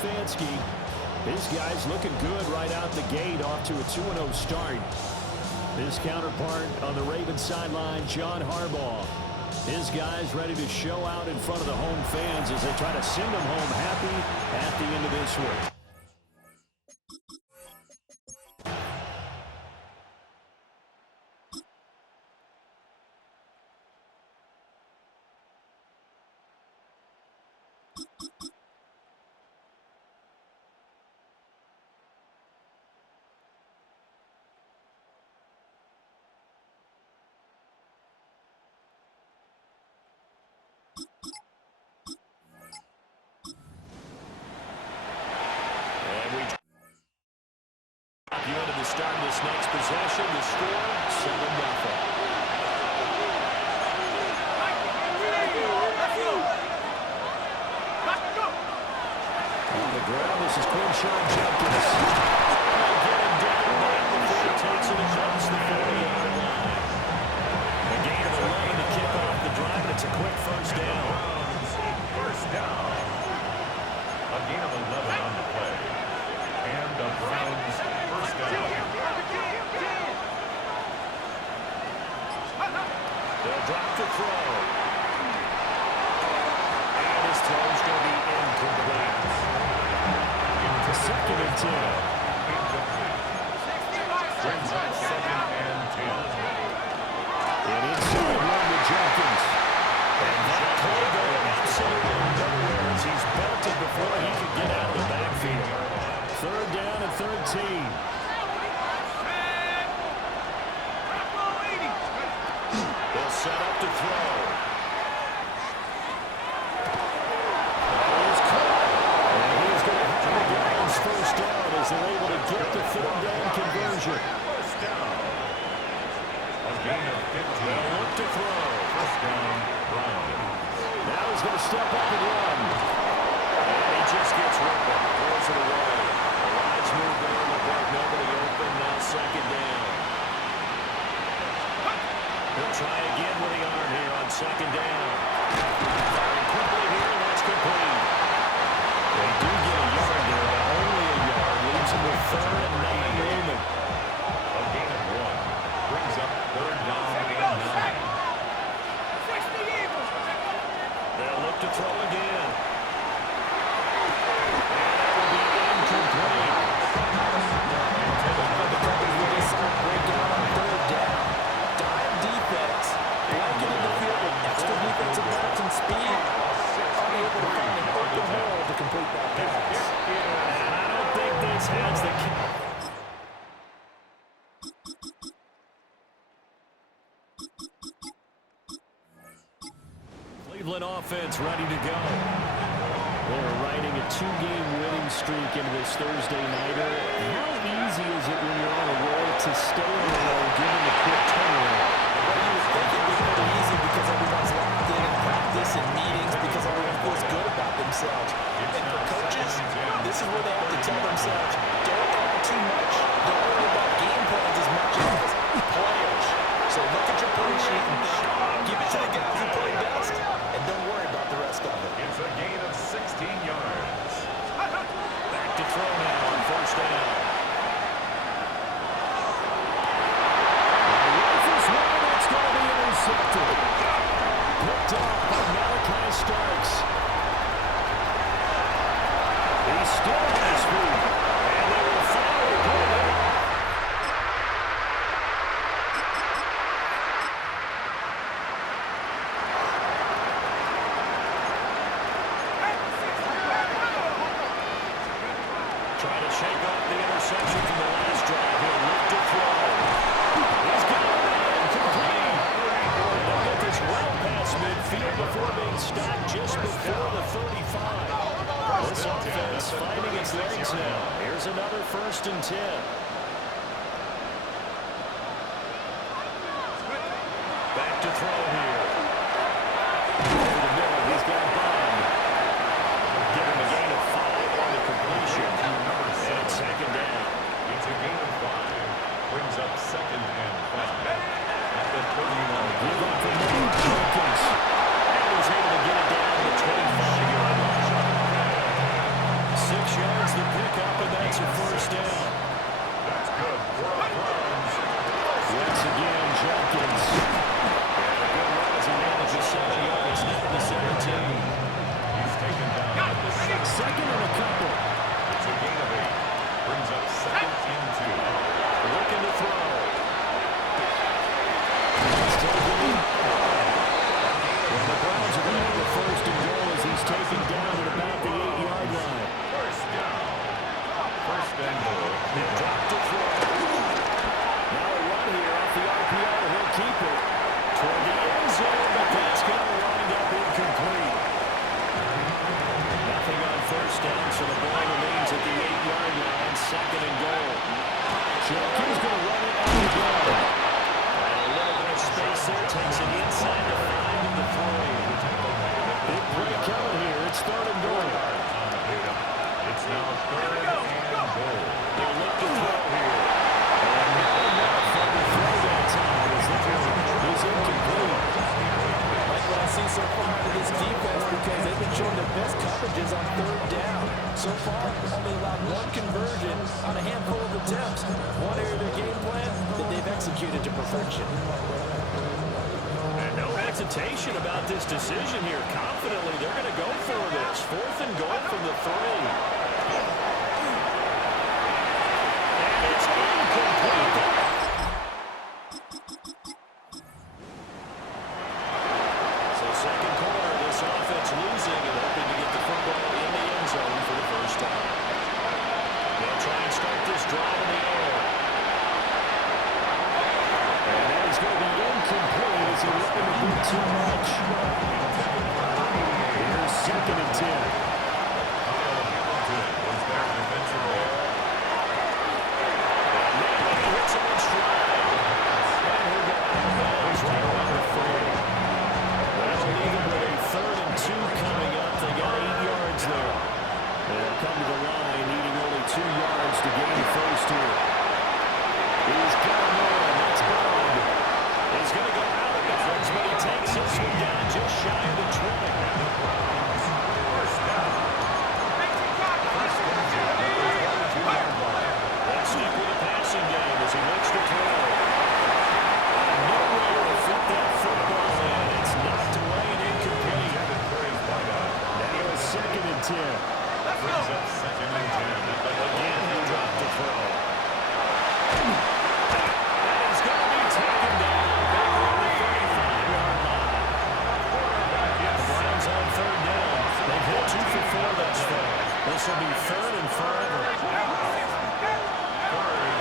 Stefanski. His guy's looking good right out the gate, off to a 2-0 start. His counterpart on the Ravens sideline, John Harbaugh. His guys ready to show out in front of the home fans as they try to send them home happy at the end of this one. To start this next possession, the score 7-0. On the ground, this is Quinshon Judkins. They'll get him down right before he takes it across the 40-yard line. A gain of a lane to kick off the drive, and it's a quick first down. First down. A gain of 11 on the play. And the Browns first down. They'll drop the throw. And his throw's going to be incomplete. Into 2nd and 10. Brings up 2nd and 10. And inside run to Jenkins. And that play going absolutely nowhere as he's belted before he could get out of the backfield. 3rd down and 13. They'll set up to throw. That is caught. And he's going to have the Browns first down as they're able to get the 3rd down conversion. First down. A gain of 15. They'll look to throw. First down, Browns. Now he's going to step up and run. And he just gets ripped. Throws it away. A wise move there. Looked like nobody open. Now 2nd down. He'll try again with the arm here on 2nd down. Firing quickly here, and that's complete. They do get a yard there, but only a yard. Leaves him with 3rd and 9 remaining. A gain of 1. Brings up 3rd down and 9. They'll look to throw again. And that will be incomplete. Break down on 3rd down. Dive defense. Blanketed the field with extra defensive backs and speed. Unable to find an open hole to complete that pass. And I don't think this has the... Cleveland offense ready to go. They're riding a 2-game winning streak into this Thursday nighter. How easy is it when you're on a roll to stay on the roll given the quick turnaround? Well, you would think it'd be pretty easy because everyone's locked in practice and meetings because everyone feels good about themselves. And for coaches, this is where they have to tell themselves, don't act too much. Don't worry about game plans as much as players. So look at your play sheet and give it to the guys who play best, and don't worry about the rest of it. It's a gain of 16 yards. Back to throw now on 1st down. Rifles one, that's going to be intercepted. Picked off by Malachi Starks. He's still on his feet. And they will finally play it. Trying to shake off the interception from the last drive. He'll look to throw. He's got it incomplete. And they'll get this well past midfield before being stopped just before the 35. This offense finding its legs now. Here's another 1st and 10. Back to throw here. Over the middle, he's got Bond. Give him a gain of 5 on the completion. And 2nd down. It's a gain of 5. Brings up 2nd and 5. At the 31. Give up for Jenkins. And he's able to get it down to the 25-yard line. 6 and goal. He'll drop to throw. Now a run here off the RPO. He'll keep it toward the end zone, but that's going to wind up incomplete. Nothing on first down, so the ball remains at the 8-yard line, second and goal. Jenkins going to run it out again. And a little bit of space there, takes it inside to find in the 3. Big play coming here. It's third and goal. It's now third and goal. They'll look to throw here. And not enough for the throw that time as that is incomplete. Like what I see so far out of this defense, because they've been showing their best coverages on third down. So far, only allowed one conversion on a handful of attempts. One area of their game plan that they've executed to perfection. And no hesitation about this decision here. Confidently, they're going to go for this. Fourth and goal from the 3. And it's incomplete. So second quarter, this offense losing and hoping to get the football in the end zone for the first time. They'll try and start this drive in the air. And that is going to be incomplete as he let him a bit too much. Here's second and 10. Was there defensively? Maybe he hits him in stride. And he'll go out of bounds right around the 3. That'll leave him with a third and 2 coming up. They got 8 yards there. They'll come to the line, needing only 2 yards to gain the first here. He's got him on. That's Bond. He's going to go out of bounds, but he takes this one down just shy of the 20. First down. Let's stick with the passing game as he looks to throw. Nowhere to fit that football in. It's knocked away and incomplete. Now it's second and 10. Brings up second and 10. Again, he'll drop the throw. And he's going to be taken down back on the 35-yard line. The Browns on third down. They've hit 2 for 4 thus far. This will be third and forever.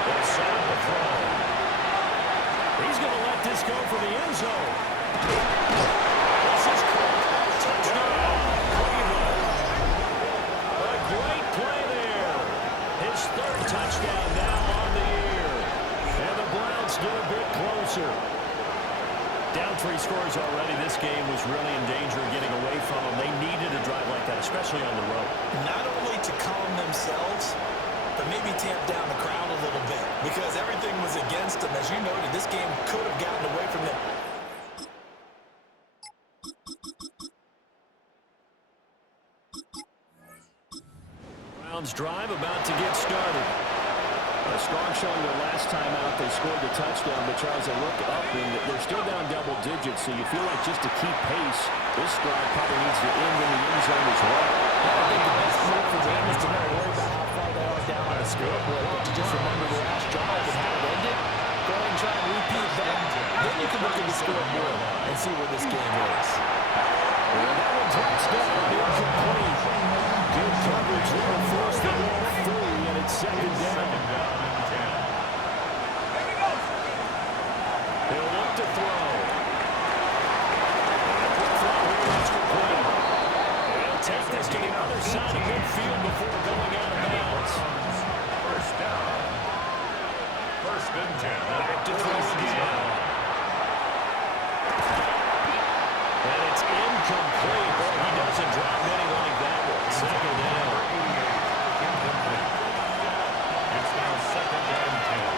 They'll set up the throw. He's going to let this go for the end zone. This is caught. Touchdown, Cleveland. A great play there. His third touchdown now on the year. And the Browns get a bit closer. Down 3 scores already. This game was really in danger of getting away from them. They needed a drive like that, especially on the road. Not only to calm themselves, but maybe tamp down the crowd a little bit, because everything was against them. As you noted, this game could have gotten away from them. Browns drive about to get started. A strong showing their last time out. They scored the touchdown, but Charles, they look up and they're still down double digits, so you feel like just to keep pace, this drive probably needs to end in the end zone as well. I think the best move for them is to not worry about how far they are down on the scoreboard, but to just remember the last drive and how it ended. Go ahead and try and repeat that. Then you can look at the scoreboard and see where this game is. And that one drops down, incomplete. Good coverage there, forced the ball free, and it's second down. He'll look to throw. He'll take this to the other side of midfield before going out of bounds. First down. First and 10. Back to throw again. And it's incomplete. Boy, he doesn't drop many like that one. Second down. Incomplete. It's now second and 10.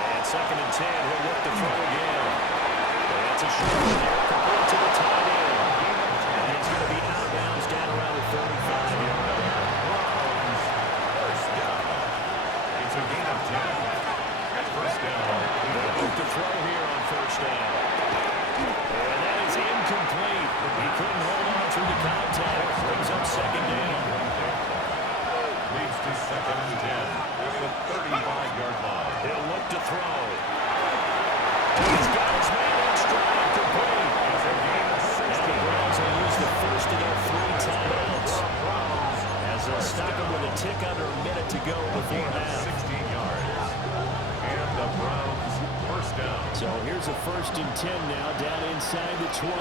And second and 10. He'll look to throw again. That's a short one there. Complete to the tight end. And it's going to be out of bounds down around the 35-yard line. First down. It's a gain of 10. First down. They'll look to throw here on first down. And that is incomplete. He couldn't hold on through the contact. Brings up second down. Leads to second and 10. At the 35-yard line. He'll look to throw. He's got his man in stride, complete. And the Browns will use the first of their 3 timeouts as they'll stop him with a tick under a minute to go before half. 16 yards. And the Browns first down. So here's a 1st and 10 now, down inside the 20.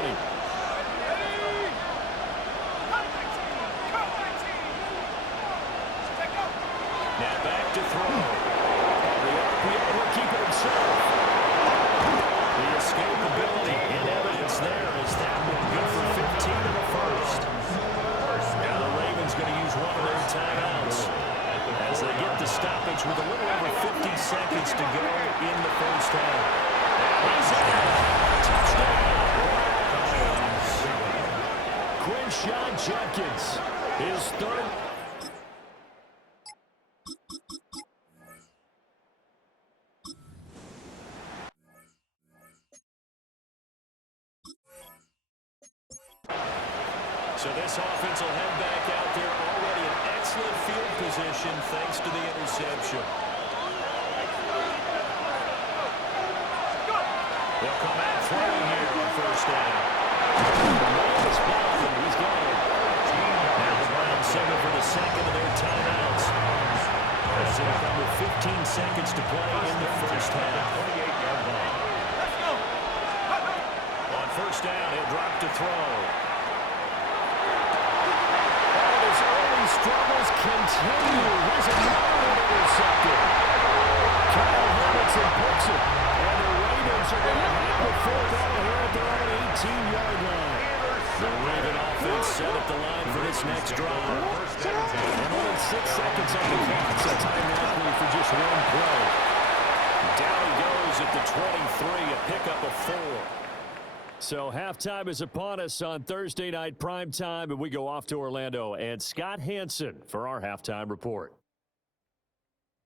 Now back to throw. The RPO will keep it himself. The escapability and evidence there is that one good for 15 in the first. Now the Ravens going to use one of their timeouts as they get the stoppage with a little over 50 seconds to go in the first half. He's in. Touchdown. Quinshon Judkins, his third. So this offense will head back out there, already in excellent field position thanks to the interception. They'll come out throwing here on first down. He's got it. Now the Browns settle for the second of their timeouts. As they come with 15 seconds to play in the first half. 28-yard line. On first down, he'll drop to throw. Struggles continue. There's another intercepted. Kyle Hamilton picks it. And the Ravens are going to have the fourth down here at their own 18-yard line. The Raven offense set up the line for this next drive. And only 6 seconds on the clock, so time likely for just one play. Down he goes at the 23, a pickup of 4. So halftime is upon us on Thursday night primetime, and we go off to Orlando. And Scott Hansen for our halftime report.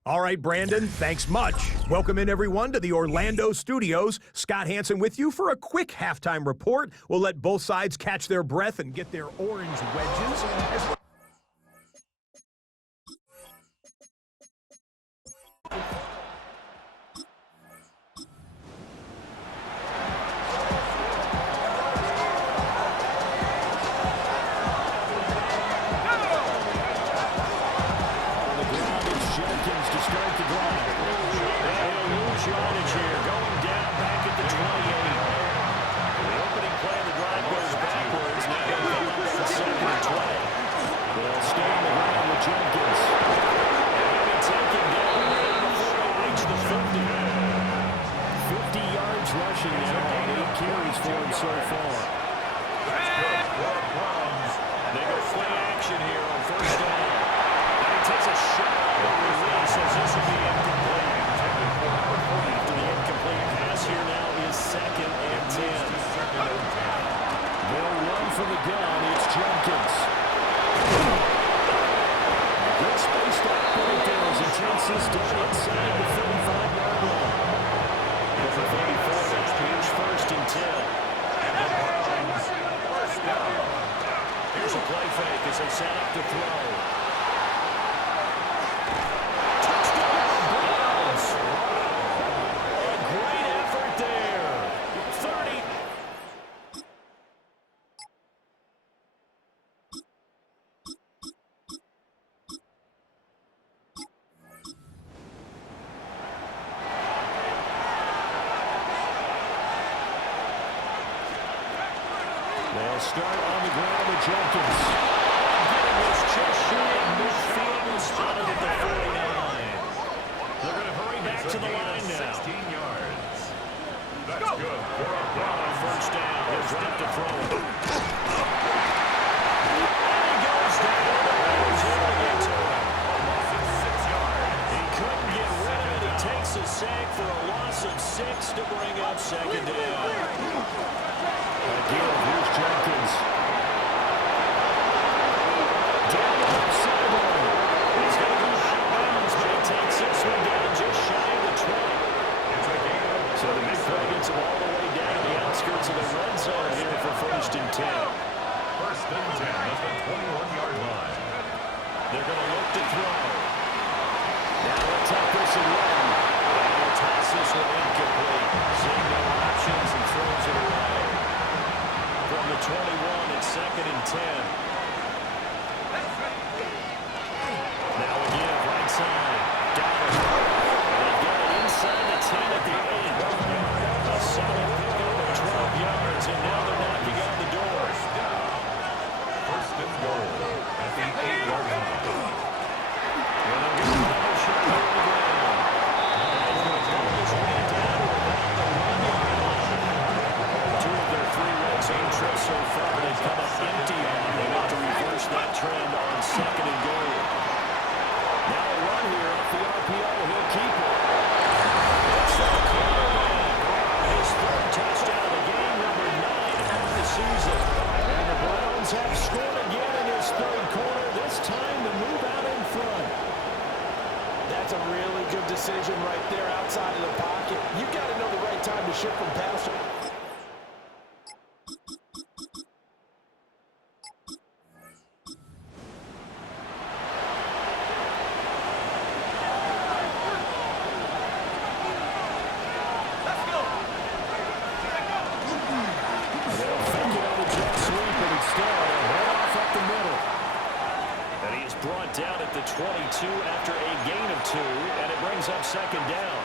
All right, Brandon, thanks much. Welcome in, everyone, to the Orlando studios. Scott Hansen with you for a quick halftime report. We'll let both sides catch their breath and get their orange wedges. They'll start on the ground with Jenkins. Getting this just short midfield, spotted at the 49. They're going to hurry back to the line now. 16 yards. That's good for a Browns. First down. He'll drop to throw. And he goes down. The Ravens able to get to him. Loss of 6 yards. He couldn't get rid of it. He takes a sack for a loss of 6 to bring up second down. Again, here's Jenkins. Down the left sideline. He's going to go out of bounds, but he takes this one down just shy of the 20. So the midfield gets him all the way down the outskirts of the red zone here for 1st and 10. 1st and 10 at the 21-yard line. They're going to look to throw. Now they'll tuck this and run. And they'll toss this one incomplete. Seeing no options and throws it away. From the 21, it's 2nd and 10. Just a really good decision right there outside of the pocket. You got to know the right time to shift from pass. Brought down at the 22 after a gain of 2, and it brings up second down.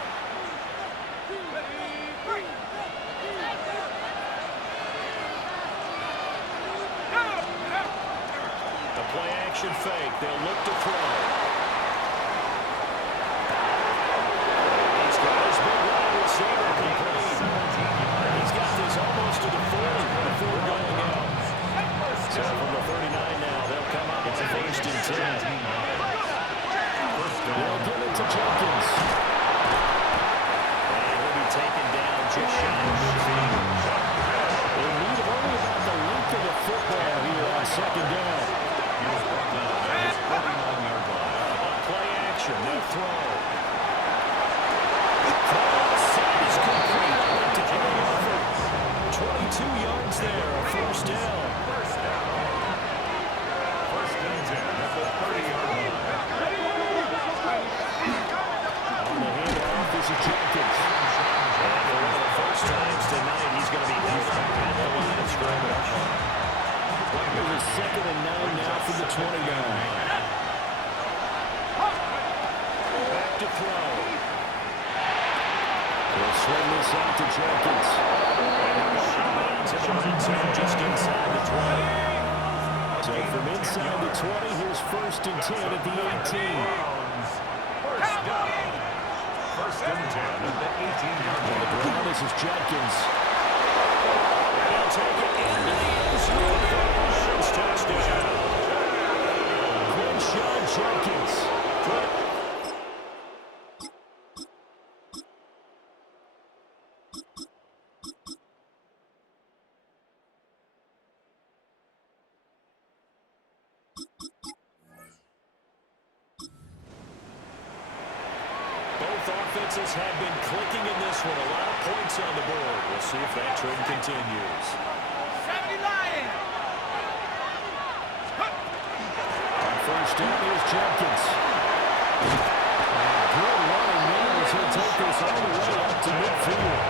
The play action fake. They'll look to throw. He's got his big wide receiver complete. He's got this almost to the 40 before going out. So from the 39 now, they'll come up with a first and 10. They'll give it to Jenkins. And he'll be taken down just shy of midfield. They need only about the length of the football here on second down. On play action, they'll throw. Set is complete. 22 yards there, a first down. Jenkins. And for one of the first times tonight, he's going to be held up at the line of scrimmage. There's a 2nd and 9 now from the 29. Back to throw. They'll swing this out to Jenkins. And to the red zone just inside the 20. So from inside the 20, here's first and 10 at the 18. First down. First and 10 at the 18-yard line. This is Jenkins. He'll take it into the end zone for a Browns touchdown. Quinshon Jenkins. Offenses have been clicking in this one. A lot of points on the board. We'll see if that trend continues. 70 Lions. On first down, here's Jenkins. Good running man as he'll take this all the way up to midfield.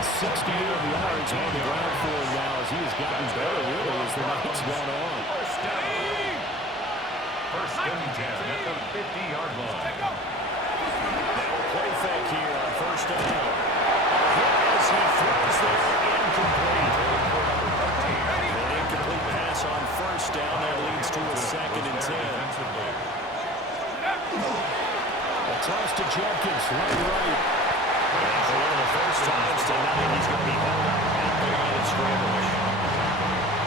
168 yards on the ground for him now as he has gotten better really as the night's gone on. First and 10 at the 50-yard line. Play fake here on first down. As he throws there, incomplete. An incomplete pass on first down. That leads to a 2nd and 10. A toss to Jenkins, right. And for one of the first times tonight, he's going to be held up at the line of scrimmage.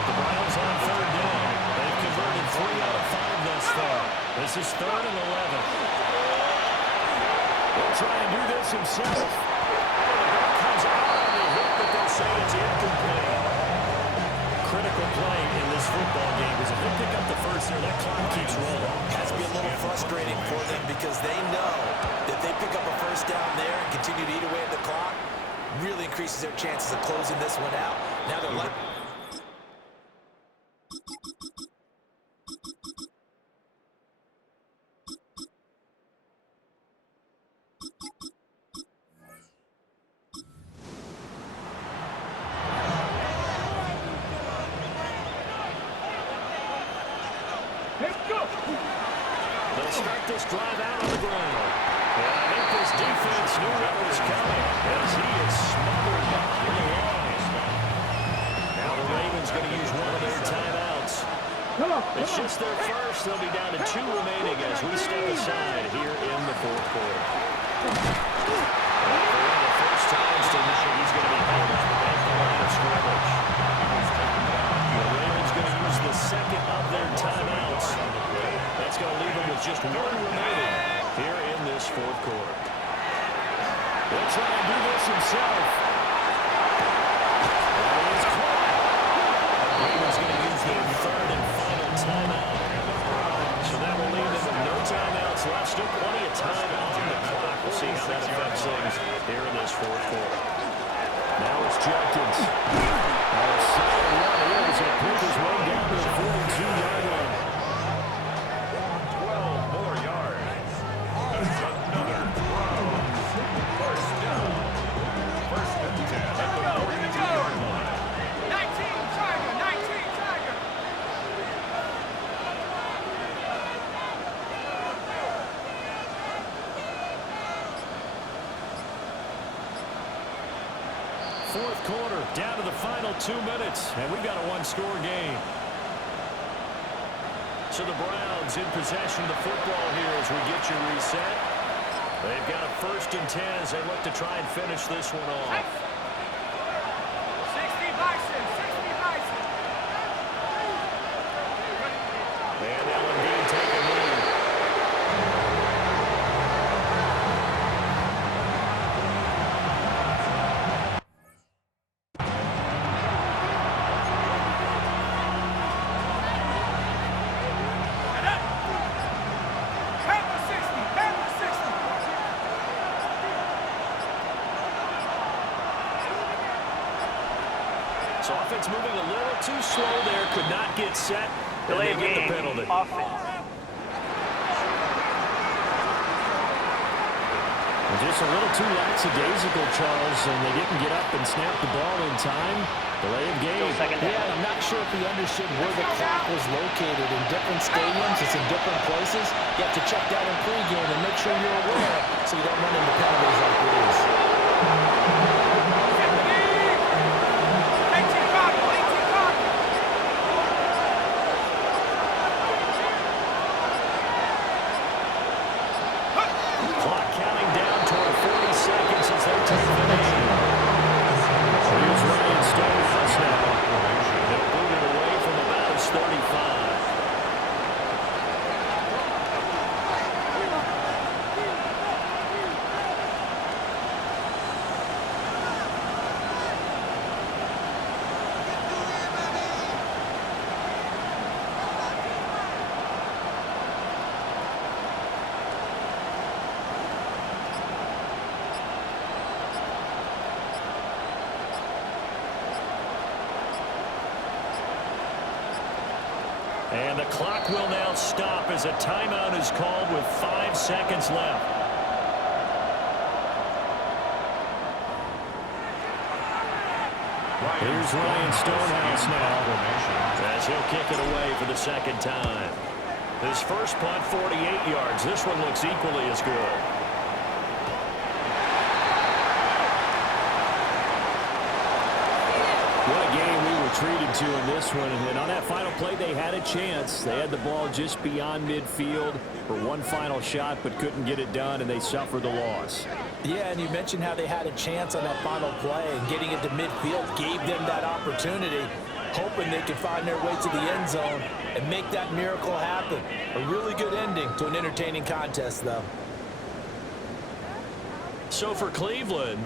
The Browns on 3rd down. They've converted 3 out of 5 thus far. This is 3rd and 11. He'll try and do this himself. The ball comes out on the hit, but they'll say it's incomplete. Critical play in this football game is if they pick up the first there, that clock keeps rolling. Has to be a little frustrating for them because they know that they pick up a first down there and continue to eat away at the clock, really increases their chances of closing this one out. Now they're like... They'll start this drive out on the ground. And I think this defense knew what was coming as he is smothered behind the line. Now the Ravens going to use one of their timeouts. It's just their first. They'll be down to 2 remaining as we step aside here in the 4th quarter. And for one of the first times tonight, he's going to be held up at the line of scrimmage. The Ravens going to use the 2nd of their timeouts. That's going to leave them with just 1 remaining here in this 4th quarter. He'll try and do this himself. That is caught. Ravens going to use their 3rd and final timeout. So that will leave them with no timeouts left. Still plenty of time on the clock. We'll see how that affects things here in this fourth quarter. Now it's Jenkins. A solid run here as he pulls his way down to the 42-yard line. 12 more yards. That's another Browns first down. First and 10 at the 42-yard line. 19 Tiger, 19 Tiger. Fourth quarter, down to the final 2 minutes, and we've got a one-score game. So the Browns in possession of the football here as we get you reset. They've got a 1st and 10 as they look to try and finish this one off. 60 Bison, 60 Bison. And they'll indeed take a lead. Panther 60, Panther 60. So offense moving a little too slow there, could not get set, and they get the penalty. Just a little too lackadaisical, Charles, and they didn't get up and snap the ball in time. Delay of game. Yeah, I'm not sure if he understood where the clock was located. In different stadiums, it's in different places. You have to check that in pregame and make sure you're aware so you don't run into penalties like these. 18 Cardinal, 18 Cardinal. Clock counting down toward 40 seconds as they take the knee. Here's Ryan Stonehouse now. They'll boot it away from about his 35. And the clock will now stop as a timeout is called with 5 seconds left. Here's Ryan Stonehouse now as he'll kick it away for the second time. His first punt, 48 yards. This one looks equally as good. What a game we were treated to in this one. And on that final play, they had a chance. They had the ball just beyond midfield for one final shot, but couldn't get it done, and they suffered the loss. Yeah, and you mentioned how they had a chance on that final play, and getting it to midfield gave them that opportunity, hoping they could find their way to the end zone and make that miracle happen. A really good ending to an entertaining contest, though. So for Cleveland,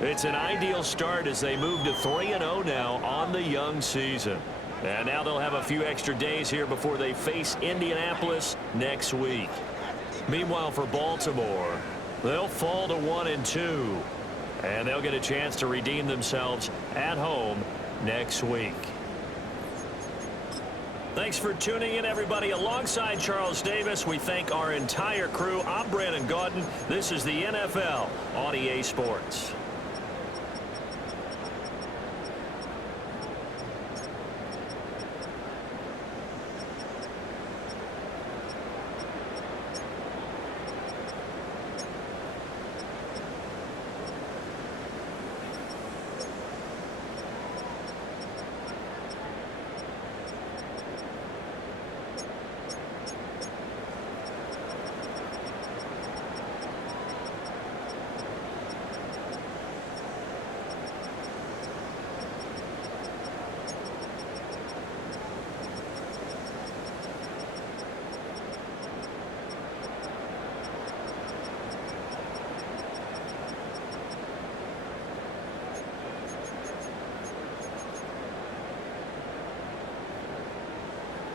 it's an ideal start as they move to 3-0 now on the young season. And now they'll have a few extra days here before they face Indianapolis next week. Meanwhile, for Baltimore, they'll fall to 1-2. And they'll get a chance to redeem themselves at home next week. Thanks for tuning in, everybody. Alongside Charles Davis, we thank our entire crew. I'm Brandon Gaudin. This is the NFL on EA Sports.